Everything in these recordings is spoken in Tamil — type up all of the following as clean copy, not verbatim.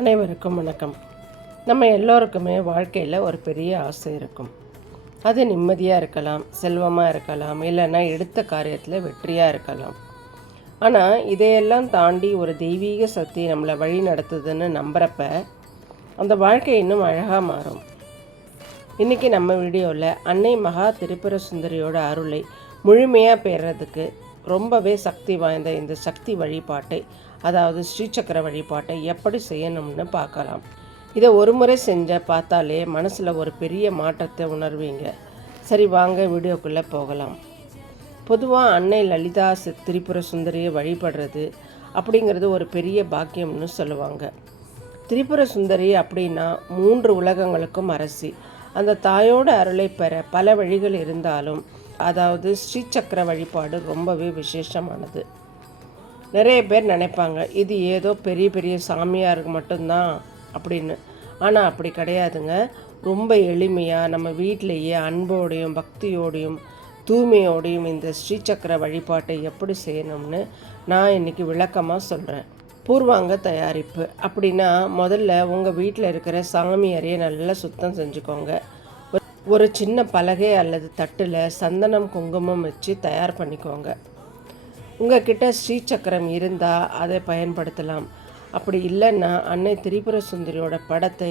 அனைவருக்கும் வணக்கம். நம்ம எல்லோருக்குமே வாழ்க்கையில் ஒரு பெரிய ஆசை இருக்கும். அது நிம்மதியாக இருக்கலாம், செல்வமாக இருக்கலாம், இல்லைன்னா எடுத்த காரியத்தில் வெற்றியாக இருக்கலாம். ஆனால் இதையெல்லாம் தாண்டி ஒரு தெய்வீக சக்தி நம்மளை வழி நடத்துதுன்னு நம்புகிறப்ப அந்த வாழ்க்கை இன்னும் அழகாக மாறும். இன்றைக்கி நம்ம வீடியோவில் அன்னை மகா திரிபுர சுந்தரியோட அருளை முழுமையாக பெறுறதுக்கு ரொம்பவே சக்தி வாய்ந்த இந்த சக்தி வழிபாட்டை, அதாவது ஸ்ரீசக்கர வழிபாட்டை எப்படி செய்யணும்னு பார்க்கலாம். இதை ஒரு முறை செஞ்ச பார்த்தாலே மனசில் ஒரு பெரிய மாற்றத்தை உணர்வீங்க. சரி, வாங்க வீடியோக்குள்ளே போகலாம். பொதுவாக அன்னை லலிதா திரிபுர சுந்தரியை வழிபடுறது அப்படிங்கிறது ஒரு பெரிய பாக்கியம்னு சொல்லுவாங்க. திரிபுர சுந்தரி அப்படின்னா 3 உலகங்களுக்கும் அரசி. அந்த தாயோட அருளை பெற பல வழிகள் இருந்தாலும், அதாவது ஸ்ரீசக்கர வழிபாடு ரொம்பவே விசேஷமானது. நிறைய பேர் நினைப்பாங்க இது ஏதோ பெரிய பெரிய சாமியாருக்கு மட்டும்தான் அப்படின்னு. ஆனால் அப்படி கிடையாதுங்க. ரொம்ப எளிமையாக நம்ம வீட்டிலேயே அன்போடையும் பக்தியோடையும் தூய்மையோடையும் இந்த ஸ்ரீசக்கர வழிபாட்டை எப்படி செய்யணும்னு நான் இன்றைக்கி விளக்கமாக சொல்கிறேன். பூர்வாங்க தயாரிப்பு அப்படின்னா, முதல்ல உங்கள் வீட்டில் இருக்கிற சாமி அறையை நல்லா சுத்தம் செஞ்சுக்கோங்க. ஒரு சின்ன பலகை அல்லது தட்டில் சந்தனம் குங்குமம் வச்சு தயார் பண்ணிக்கோங்க. உங்கள்கிட்ட ஸ்ரீசக்கரம் இருந்தால் அதை பயன்படுத்தலாம். அப்படி இல்லைன்னா அன்னை திரிபுர சுந்தரியோட படத்தை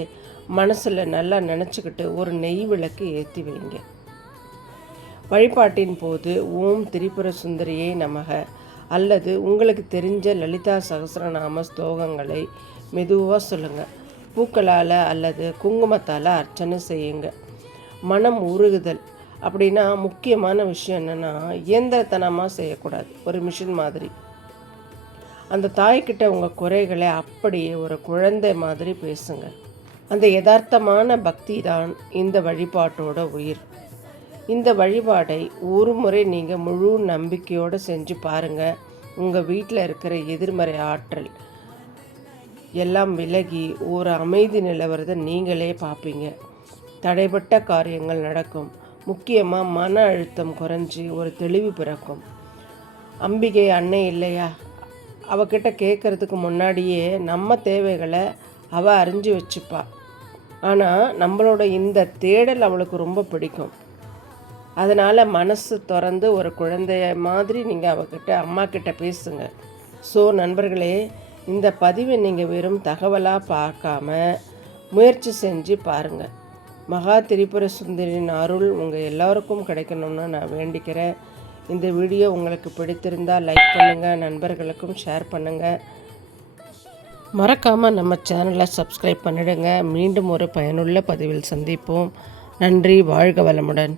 மனசில் நல்லா நினச்சிக்கிட்டு ஒரு நெய் விளக்கு ஏற்றி வைங்க. வழிபாட்டின் போது ஓம் திரிபுர சுந்தரியை நமக அல்லது உங்களுக்கு தெரிஞ்ச லலிதா சகஸ்ரநாம ஸ்லோகங்களை மெதுவாக சொல்லுங்கள். பூக்களால் அல்லது குங்குமத்தால் அர்ச்சனை செய்யுங்க. மனம் உருகுதல் அப்படின்னா முக்கியமான விஷயம் என்னென்னா, இயந்திரத்தனமாக செய்யக்கூடாது. ஒரு மிஷின் மாதிரி அந்த தாய்கிட்ட உங்கள் குறைகளை அப்படியே ஒரு குழந்தை மாதிரி பேசுங்க. அந்த யதார்த்தமான பக்தி தான் இந்த வழிபாட்டோட உயிர். இந்த வழிபாடை ஒரு முறை நீங்கள் முழு நம்பிக்கையோடு செஞ்சு பாருங்கள். உங்கள் வீட்டில் இருக்கிற எதிர்மறை ஆற்றல் எல்லாம் விலகி ஒரு அமைதி நிலவரதை நீங்களே பார்ப்பீங்க. தடைப்பட்ட காரியங்கள் நடக்கும். முக்கியமாக மன அழுத்தம் குறைஞ்சி ஒரு தெளிவு பிறக்கும். அம்பிகை அன்னை இல்லையா, அவகிட்ட கேட்குறதுக்கு முன்னாடியே நம்ம தேவைகளை அவள் அறிஞ்சு வச்சுப்பா. ஆனால் நம்மளோட இந்த தேடல் அவளுக்கு ரொம்ப பிடிக்கும். அதனால் மனசு திறந்து ஒரு குழந்தைய மாதிரி நீங்கள் அவகிட்ட அம்மா கிட்ட பேசுங்க. ஸோ நண்பர்களே, இந்த பதிவை நீங்கள் வெறும் தகவலாக பார்க்காம முயற்சி செஞ்சு பாருங்கள். மகா திரிபுர சுந்தரியின் அருள் உங்கள் எல்லோருக்கும் கிடைக்கணும்னு நான் வேண்டிக்கிறேன். இந்த வீடியோ உங்களுக்கு பிடித்திருந்தால் லைக் பண்ணுங்கள், நண்பர்களுக்கும் ஷேர் பண்ணுங்கள். மறக்காமல் நம்ம சேனலை சப்ஸ்கிரைப் பண்ணிடுங்க. மீண்டும் ஒரு பயனுள்ள பதிவில் சந்திப்போம். நன்றி. வாழ்க வளமுடன்.